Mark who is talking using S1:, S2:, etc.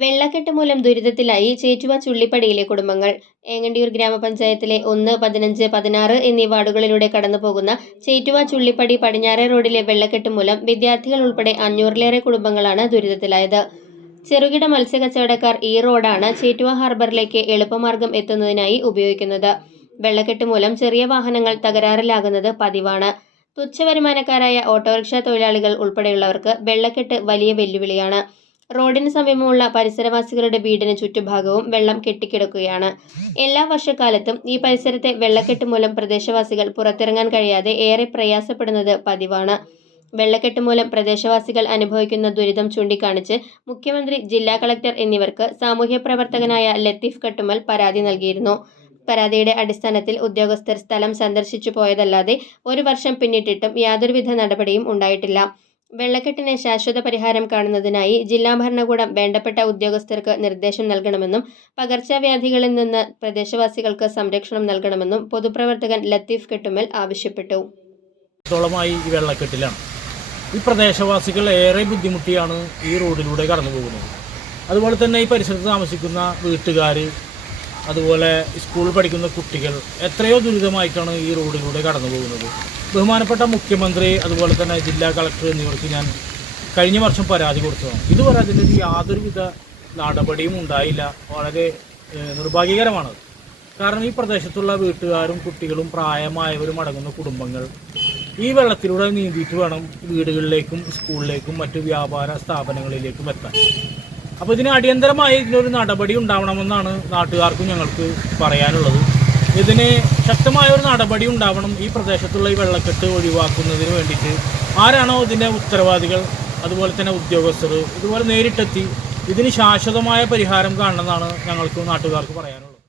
S1: വെള്ളക്കെട്ട് മൂലം ദുരിതത്തിലായി ചേറ്റുവ ചുള്ളിപ്പടിയിലെ കുടുംബങ്ങൾ. ഏങ്ങണ്ടിയൂർ ഗ്രാമപഞ്ചായത്തിലെ ഒന്ന് പതിനഞ്ച് പതിനാറ് എന്നീ വാർഡുകളിലൂടെ കടന്നുപോകുന്ന ചേറ്റുവ ചുള്ളിപ്പടി പടിഞ്ഞാറേ റോഡിലെ വെള്ളക്കെട്ട് മൂലം വിദ്യാർത്ഥികൾ ഉൾപ്പെടെ അഞ്ഞൂറിലേറെ കുടുംബങ്ങളാണ് ദുരിതത്തിലായത്. ചെറുകിട മത്സ്യക്കച്ചവടക്കാർ ഈ റോഡാണ് ചേറ്റുവ ഹാർബറിലേക്ക് എളുപ്പമാർഗം എത്തുന്നതിനായി ഉപയോഗിക്കുന്നത്. വെള്ളക്കെട്ട് മൂലം ചെറിയ വാഹനങ്ങൾ തകരാറിലാകുന്നത് പതിവാണ്. തുച്ഛവരുമാനക്കാരായ ഓട്ടോറിക്ഷ തൊഴിലാളികൾ ഉൾപ്പെടെയുള്ളവർക്ക് വെള്ളക്കെട്ട് വലിയ വെല്ലുവിളിയാണ്. റോഡിന് സമീപമുള്ള പരിസരവാസികളുടെ വീടിന് ചുറ്റുഭാഗവും വെള്ളം കെട്ടിക്കിടക്കുകയാണ്. എല്ലാ വർഷക്കാലത്തും ഈ പരിസരത്തെ വെള്ളക്കെട്ട് മൂലം പ്രദേശവാസികൾ പുറത്തിറങ്ങാൻ കഴിയാതെ ഏറെ പ്രയാസപ്പെടുന്നത് പതിവാണ്. വെള്ളക്കെട്ട് മൂലം പ്രദേശവാസികൾ അനുഭവിക്കുന്ന ദുരിതം ചൂണ്ടിക്കാണിച്ച് മുഖ്യമന്ത്രി ജില്ലാ കളക്ടർ എന്നിവർക്ക് സാമൂഹ്യ പ്രവർത്തകനായ ലത്തീഫ് കട്ടുമൽ പരാതി നൽകിയിരുന്നു. പരാതിയുടെ അടിസ്ഥാനത്തിൽ ഉദ്യോഗസ്ഥർ സ്ഥലം സന്ദർശിച്ചു പോയതല്ലാതെ ഒരു വർഷം പിന്നിട്ടിട്ടും യാതൊരുവിധ നടപടിയും ഉണ്ടായിട്ടില്ല. വെള്ളക്കെട്ടിന് ശാശ്വത പരിഹാരം കാണുന്നതിനായി ജില്ലാ ഭരണകൂടം വേണ്ടപ്പെട്ട ഉദ്യോഗസ്ഥർക്ക് നിർദ്ദേശം നൽകണമെന്നും പകർച്ചവ്യാധികളിൽ നിന്ന് പ്രദേശവാസികൾക്ക് സംരക്ഷണം നൽകണമെന്നും പൊതുപ്രവർത്തകൻ ലത്തീഫ് കെട്ടുമൽ ആവശ്യപ്പെട്ടു.
S2: വെള്ളക്കെട്ടിലാണ്. ഈ പ്രദേശവാസികൾ ഏറെ ബുദ്ധിമുട്ടിയാണ് ഈ റോഡിലൂടെ കടന്നു പോകുന്നത് അതുപോലെ തന്നെ ഈ പരിസരത്ത് താമസിക്കുന്ന വീട്ടുകാർ അതുപോലെ സ്കൂളിൽ പഠിക്കുന്ന കുട്ടികൾ എത്രയോ ദുരിതമായിട്ടാണ് ഈ റോഡിലൂടെ കടന്നു പോകുന്നത് ബഹുമാനപ്പെട്ട മുഖ്യമന്ത്രി അതുപോലെ തന്നെ ജില്ലാ കളക്ടർ എന്നിവർക്ക് ഞാൻ കഴിഞ്ഞ വർഷം പരാതി കൊടുത്തതാണ്. ഇതുവരെ അതിന്റെ യാതൊരുവിധ നടപടിയും ഉണ്ടായില്ല. വളരെ നിർഭാഗ്യകരമാണ്. കാരണം ഈ പ്രദേശത്തുള്ള വീട്ടുകാരും കുട്ടികളും പ്രായമായവരും അടങ്ങുന്ന കുടുംബങ്ങൾ ഈ വെള്ളത്തിലൂടെ നീന്തിയിട്ട് വേണം വീടുകളിലേക്കും സ്കൂളിലേക്കും മറ്റു വ്യാപാര സ്ഥാപനങ്ങളിലേക്കും എത്താൻ. അപ്പോൾ ഇതിന് അടിയന്തരമായി ഇതിനൊരു നടപടി ഉണ്ടാവണമെന്നാണ് നാട്ടുകാർക്കും ഞങ്ങൾക്ക് പറയാനുള്ളത്. ഇതിന് ശക്തമായ ഒരു നടപടി ഉണ്ടാവണം ഈ പ്രദേശത്തുള്ള ഈ വെള്ളക്കെട്ട് ഒഴിവാക്കുന്നതിന് വേണ്ടിയിട്ട്. ആരാണോ ഇതിന്റെ ഉത്തരവാദികൾ അതുപോലെ തന്നെ ഉദ്യോഗസ്ഥർ ഇതുപോലെ നേരിട്ടെത്തി ഇതിന് ശാശ്വതമായ പരിഹാരം കാണണമെന്നാണ് ഞങ്ങൾക്ക് നാട്ടുകാർക്ക് പറയാനുള്ളത്.